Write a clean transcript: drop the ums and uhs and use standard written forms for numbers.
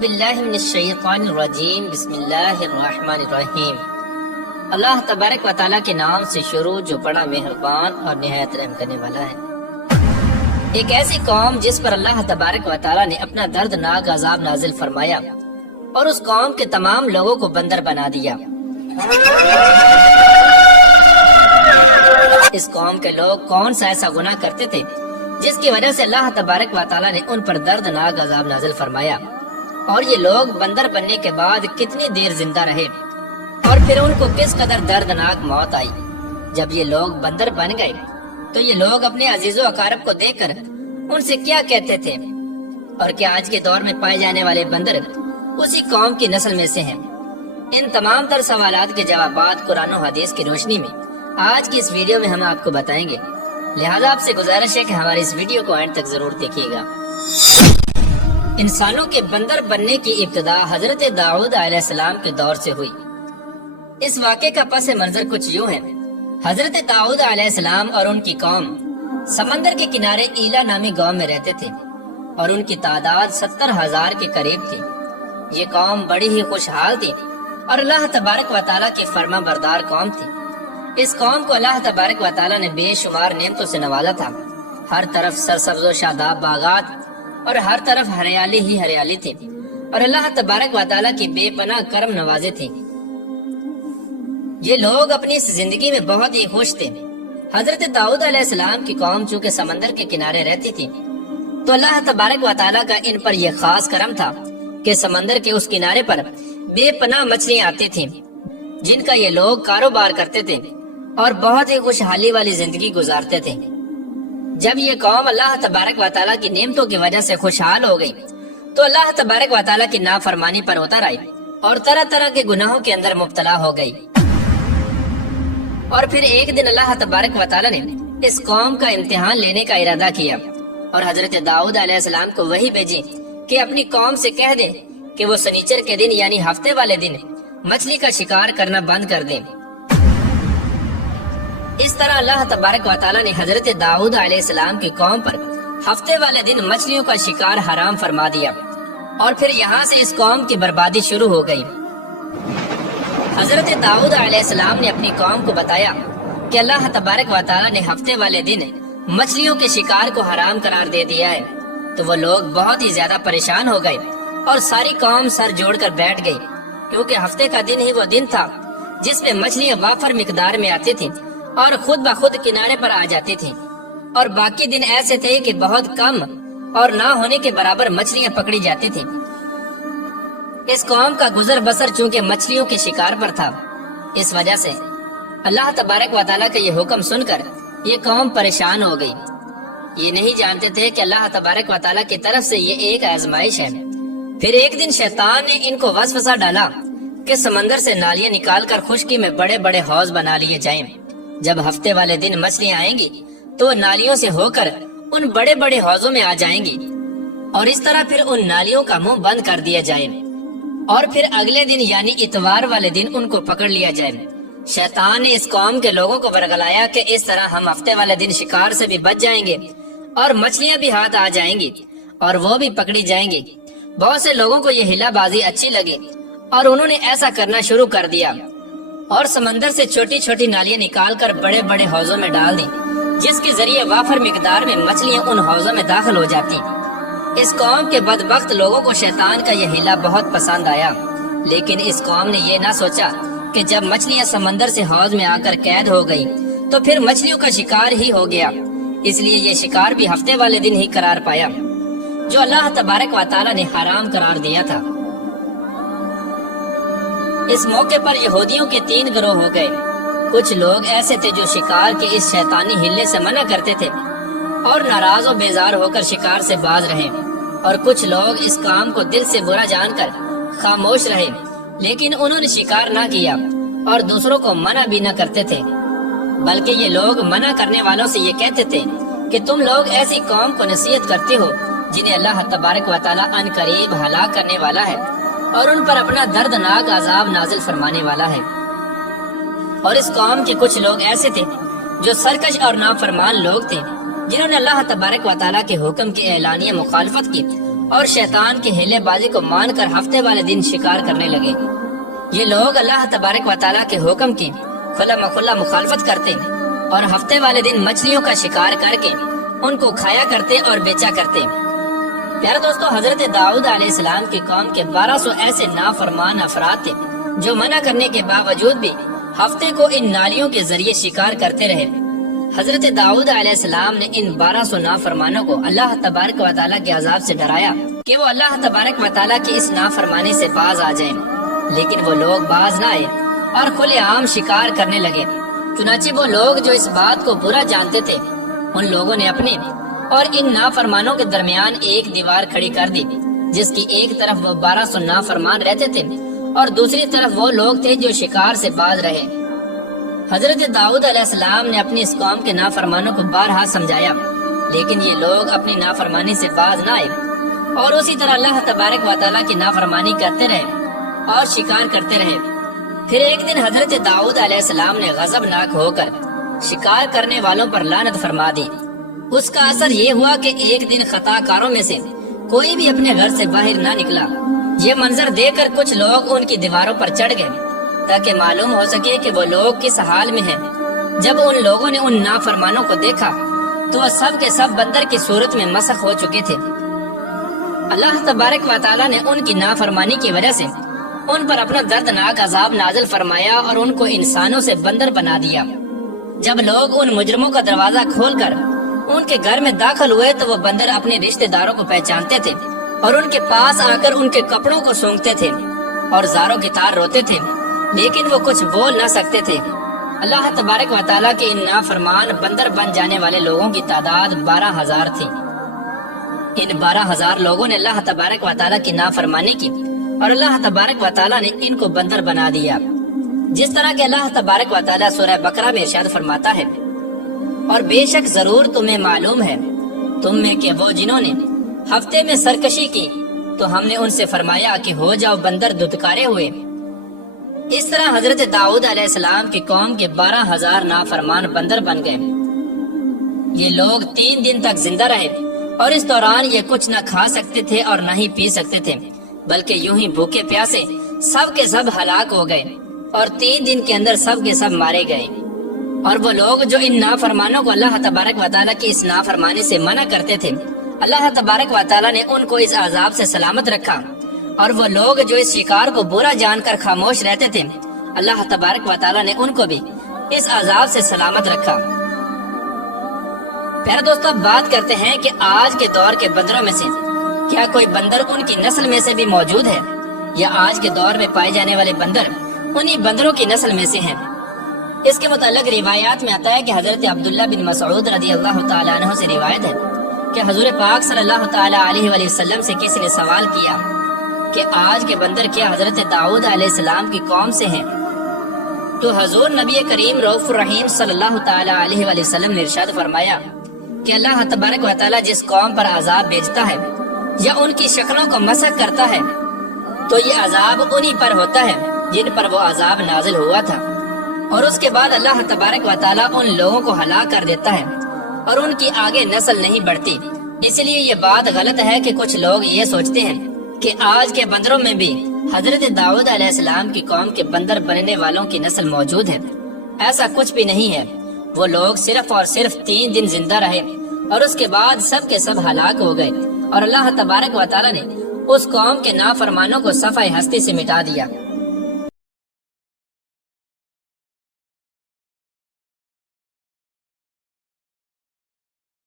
باللہ من الشیطان الرجیم بسم اللہ الرحمن الرحیم۔ اللہ تبارک و تعالیٰ کے نام سے شروع جو بڑا مہربان اور نہایت رحم کرنے والا ہے۔ ایک ایسی قوم جس پر اللہ تبارک و تعالیٰ نے اپنا دردناک عذاب نازل فرمایا اور اس قوم کے تمام لوگوں کو بندر بنا دیا۔ اس قوم کے لوگ کون سا ایسا گناہ کرتے تھے جس کی وجہ سے اللہ تبارک و تعالیٰ نے ان پر دردناک عذاب نازل فرمایا، اور یہ لوگ بندر بننے کے بعد کتنی دیر زندہ رہے اور پھر ان کو کس قدر دردناک موت آئی۔ جب یہ لوگ بندر بن گئے تو یہ لوگ اپنے عزیز و اقارب کو دیکھ کر ان سے کیا کہتے تھے، اور کیا آج کے دور میں پائے جانے والے بندر اسی قوم کی نسل میں سے ہیں؟ ان تمام تر سوالات کے جوابات قرآن و حدیث کی روشنی میں آج کی اس ویڈیو میں ہم آپ کو بتائیں گے، لہذا آپ سے گزارش ہے کہ ہماری اس ویڈیو کو اینڈ تک ضرور دیکھیے گا۔ انسانوں کے بندر بننے کی ابتدا حضرت داؤد علیہ السلام کے دور سے ہوئی۔ اس واقعے کا پس منظر کچھ یوں ہے۔ حضرت داؤد علیہ السلام اور ان کی قوم سمندر کے کنارے ایلا نامی گاؤں میں رہتے تھے اور ان کی تعداد 70,000 کے قریب تھی۔ یہ قوم بڑی ہی خوشحال تھی اور اللہ تبارک و تعالیٰ کی فرما بردار قوم تھی۔ اس قوم کو اللہ تبارک و تعالیٰ نے بے شمار نعمتوں سے نوازا تھا۔ ہر طرف سرسبز و شاداب باغات اور ہر طرف ہریالی ہی ہریالی تھی، اور اللہ تبارک و تعالیٰ کی بے پناہ کرم نوازے تھے۔ یہ لوگ اپنی اس زندگی میں بہت ہی خوش تھے۔ حضرت داؤد علیہ السلام کی قوم چونکہ سمندر کے کنارے رہتی تھی تو اللہ تبارک و تعالیٰ کا ان پر یہ خاص کرم تھا کہ سمندر کے اس کنارے پر بے پناہ مچھلیاں آتی تھیں جن کا یہ لوگ کاروبار کرتے تھے اور بہت ہی خوشحالی والی زندگی گزارتے تھے۔ جب یہ قوم اللہ تبارک و تعالیٰ کی نعمتوں کی وجہ سے خوشحال ہو گئی تو اللہ تبارک و تعالیٰ کی نافرمانی پر اتر آئی اور طرح طرح کے گناہوں کے اندر مبتلا ہو گئی۔ اور پھر ایک دن اللہ تبارک و تعالیٰ نے اس قوم کا امتحان لینے کا ارادہ کیا اور حضرت داؤد علیہ السلام کو وحی بھیجی کہ اپنی قوم سے کہہ دیں کہ وہ سنیچر کے دن یعنی ہفتے والے دن مچھلی کا شکار کرنا بند کر دیں۔ اس طرح اللہ تبارک و تعالیٰ نے حضرت داؤد علیہ السلام کی قوم پر ہفتے والے دن مچھلیوں کا شکار حرام فرما دیا، اور پھر یہاں سے اس قوم کی بربادی شروع ہو گئی۔ حضرت داؤد علیہ السلام نے اپنی قوم کو بتایا کہ اللہ تبارک و تعالیٰ نے ہفتے والے دن مچھلیوں کے شکار کو حرام قرار دے دیا ہے، تو وہ لوگ بہت ہی زیادہ پریشان ہو گئے اور ساری قوم سر جوڑ کر بیٹھ گئی، کیونکہ ہفتے کا دن ہی وہ دن تھا جس میں مچھلیاں وافر مقدار میں آتی تھیں اور خود بخود کنارے پر آ جاتی تھیں، اور باقی دن ایسے تھے کہ بہت کم اور نہ ہونے کے برابر مچھلیاں پکڑی جاتی تھیں۔ اس قوم کا گزر بسر چونکہ مچھلیوں کے شکار پر تھا، اس وجہ سے اللہ تبارک و تعالیٰ کا یہ حکم سن کر یہ قوم پریشان ہو گئی۔ یہ نہیں جانتے تھے کہ اللہ تبارک و تعالیٰ کی طرف سے یہ ایک آزمائش ہے۔ پھر ایک دن شیطان نے ان کو وسوسہ ڈالا کہ سمندر سے نالیاں نکال کر خشکی میں بڑے بڑے حوض بنا لیے جائیں۔ جب ہفتے والے دن مچھلیاں آئیں گی تو وہ نالیوں سے ہو کر ان بڑے بڑے حوضوں میں آ جائیں گی، اور اس طرح پھر ان نالیوں کا منہ بند کر دیا جائے، اور پھر اگلے دن یعنی اتوار والے دن ان کو پکڑ لیا جائے۔ شیطان نے اس قوم کے لوگوں کو ورگلایا کہ اس طرح ہم ہفتے والے دن شکار سے بھی بچ جائیں گے اور مچھلیاں بھی ہاتھ آ جائیں گی اور وہ بھی پکڑی جائیں گی۔ بہت سے لوگوں کو یہ ہلا بازی اچھی لگی اور انہوں نے ایسا کرنا شروع کر دیا اور سمندر سے چھوٹی چھوٹی نالیاں نکال کر بڑے بڑے حوضوں میں ڈال دی، جس کے ذریعے وافر مقدار میں مچھلیاں ان حوضوں میں داخل ہو جاتی۔ اس قوم کے بدبخت لوگوں کو شیطان کا یہ ہیلا بہت پسند آیا، لیکن اس قوم نے یہ نہ سوچا کہ جب مچھلیاں سمندر سے حوض میں آ کر قید ہو گئی تو پھر مچھلیوں کا شکار ہی ہو گیا، اس لیے یہ شکار بھی ہفتے والے دن ہی قرار پایا جو اللہ تبارک و تعالیٰ نے حرام قرار دیا تھا۔ اس موقع پر یہودیوں کے 3 گروہ ہو گئے۔ کچھ لوگ ایسے تھے جو شکار کے اس شیطانی ہلے سے منع کرتے تھے اور ناراض و بیزار ہو کر شکار سے باز رہے، اور کچھ لوگ اس کام کو دل سے برا جان کر خاموش رہے، لیکن انہوں نے شکار نہ کیا اور دوسروں کو منع بھی نہ کرتے تھے، بلکہ یہ لوگ منع کرنے والوں سے یہ کہتے تھے کہ تم لوگ ایسی قوم کو نصیحت کرتے ہو جنہیں اللہ تبارک و تعالیٰ ان قریب ہلاک کرنے والا ہے اور ان پر اپنا دردناک عذاب نازل فرمانے والا ہے۔ اور اس قوم کے کچھ لوگ ایسے تھے جو سرکش اور نافرمان لوگ تھے، جنہوں نے اللہ تبارک و تعالیٰ کے حکم کی اعلانیہ مخالفت کی اور شیطان کی ہیلے بازی کو مان کر ہفتے والے دن شکار کرنے لگے۔ یہ لوگ اللہ تبارک و تعالیٰ کے حکم کی کھلا مکھلا مخالفت کرتے اور ہفتے والے دن مچھلیوں کا شکار کر کے ان کو کھایا کرتے اور بیچا کرتے۔ پیارے دوستو، حضرت داؤد علیہ السلام کی قوم کے 1200 ایسے نافرمان افراد تھے جو منع کرنے کے باوجود بھی ہفتے کو ان نالیوں کے ذریعے شکار کرتے رہے۔ حضرت داؤد علیہ السلام نے ان 1200 نافرمانوں کو اللہ تبارک و تعالیٰ کے عذاب سے ڈرایا کہ وہ اللہ تبارک و تعالیٰ کی اس نافرمانی سے باز آ جائیں، لیکن وہ لوگ باز نہ آئے اور کھلے عام شکار کرنے لگے۔ چنانچہ وہ لوگ جو اس بات کو برا جانتے تھے، ان لوگوں نے اپنے اور ان نافرمانوں کے درمیان ایک دیوار کھڑی کر دی، جس کی ایک طرف وہ 1200 نافرمان رہتے تھے اور دوسری طرف وہ لوگ تھے جو شکار سے باز رہے۔ حضرت داؤد علیہ السلام نے اپنی اس قوم کے نافرمانوں کو بارہا سمجھایا، لیکن یہ لوگ اپنی نافرمانی سے باز نہ آئے اور اسی طرح اللہ تبارک و تعالیٰ کی نافرمانی کرتے رہے اور شکار کرتے رہے۔ پھر ایک دن حضرت داؤد علیہ السلام نے غضبناک ہو کر شکار کرنے والوں پر لعنت فرما دی۔ اس کا اثر یہ ہوا کہ ایک دن خطا کاروں میں سے کوئی بھی اپنے گھر سے باہر نہ نکلا۔ یہ منظر دیکھ کر کچھ لوگ ان کی دیواروں پر چڑھ گئے تاکہ معلوم ہو سکے کہ وہ لوگ کس حال میں ہیں۔ جب ان لوگوں نے ان نافرمانوں کو دیکھا تو وہ سب کے سب بندر کی صورت میں مسخ ہو چکے تھے۔ اللہ تبارک و تعالیٰ نے ان کی نافرمانی کی وجہ سے ان پر اپنا دردناک عذاب نازل فرمایا اور ان کو انسانوں سے بندر بنا دیا۔ جب لوگ ان مجرموں کا دروازہ کھول کر ان کے گھر میں داخل ہوئے تو وہ بندر اپنے رشتہ داروں کو پہچانتے تھے اور ان کے پاس آ کر ان کے کپڑوں کو سونگتے تھے اور زاروں کی تار روتے تھے، لیکن وہ کچھ بول نہ سکتے تھے۔ اللہ تبارک و تعالیٰ کے ان نافرمان بندر بن جانے والے لوگوں کی تعداد 12,000 تھی۔ ان 12,000 لوگوں نے اللہ تبارک و تعالیٰ کی نافرمانی کی اور اللہ تبارک و تعالیٰ نے ان کو بندر بنا دیا، جس طرح کہ اللہ تبارک و تعالیٰ سورہ بقرہ میں ارشاد فرماتا ہے، اور بے شک ضرور تمہیں معلوم ہے تم میں کہ وہ جنہوں نے ہفتے میں سرکشی کی تو ہم نے ان سے فرمایا کہ ہو جاؤ بندر دھتکارے ہوئے۔ اس طرح حضرت داؤد علیہ السلام کی قوم کے 12,000 نافرمان بندر بن گئے۔ یہ لوگ 3 دن تک زندہ رہے اور اس دوران یہ کچھ نہ کھا سکتے تھے اور نہ ہی پی سکتے تھے، بلکہ یوں ہی بھوکے پیاسے سب کے سب ہلاک ہو گئے اور 3 دن کے اندر سب کے سب مارے گئے۔ اور وہ لوگ جو ان نافرمانوں کو اللہ تبارک و تعالیٰ کی اس نافرمانی سے منع کرتے تھے، اللہ تبارک و تعالیٰ نے ان کو اس عذاب سے سلامت رکھا، اور وہ لوگ جو اس شکار کو برا جان کر خاموش رہتے تھے، اللہ تبارک و تعالیٰ نے ان کو بھی اس عذاب سے سلامت رکھا۔ پیارے دوستو، بات کرتے ہیں کہ آج کے دور کے بندروں میں سے کیا کوئی بندر ان کی نسل میں سے بھی موجود ہے، یا آج کے دور میں پائے جانے والے بندر انہی بندروں کی نسل میں سے ہیں؟ اس کے متعلق روایات میں آتا ہے کہ حضرت عبداللہ بن مسعود رضی اللہ تعالیٰ عنہ سے روایت ہے کہ حضور پاک صلی اللہ تعالیٰ علیہ وآلہ وسلم سے کسی نے سوال کیا کہ آج کے بندر کیا حضرت داؤد علیہ السلام کی قوم سے ہیں؟ تو حضور نبی کریم رؤوف الرحیم صلی اللہ تعالیٰ علیہ وآلہ وسلم نے ارشاد فرمایا کہ اللہ تبارک و تعالیٰ جس قوم پر عذاب بھیجتا ہے یا ان کی شکلوں کو مسخ کرتا ہے تو یہ عذاب انہی پر ہوتا ہے جن پر وہ عذاب نازل ہوا تھا، اور اس کے بعد اللہ تبارک و تعالیٰ ان لوگوں کو ہلاک کر دیتا ہے اور ان کی آگے نسل نہیں بڑھتی۔ اس لیے یہ بات غلط ہے کہ کچھ لوگ یہ سوچتے ہیں کہ آج کے بندروں میں بھی حضرت داؤد علیہ السلام کی قوم کے بندر بننے والوں کی نسل موجود ہے۔ ایسا کچھ بھی نہیں ہے۔ وہ لوگ صرف اور صرف 3 دن زندہ رہے اور اس کے بعد سب کے سب ہلاک ہو گئے، اور اللہ تبارک و تعالیٰ نے اس قوم کے نافرمانوں کو صفحہ ہستی سے مٹا دیا۔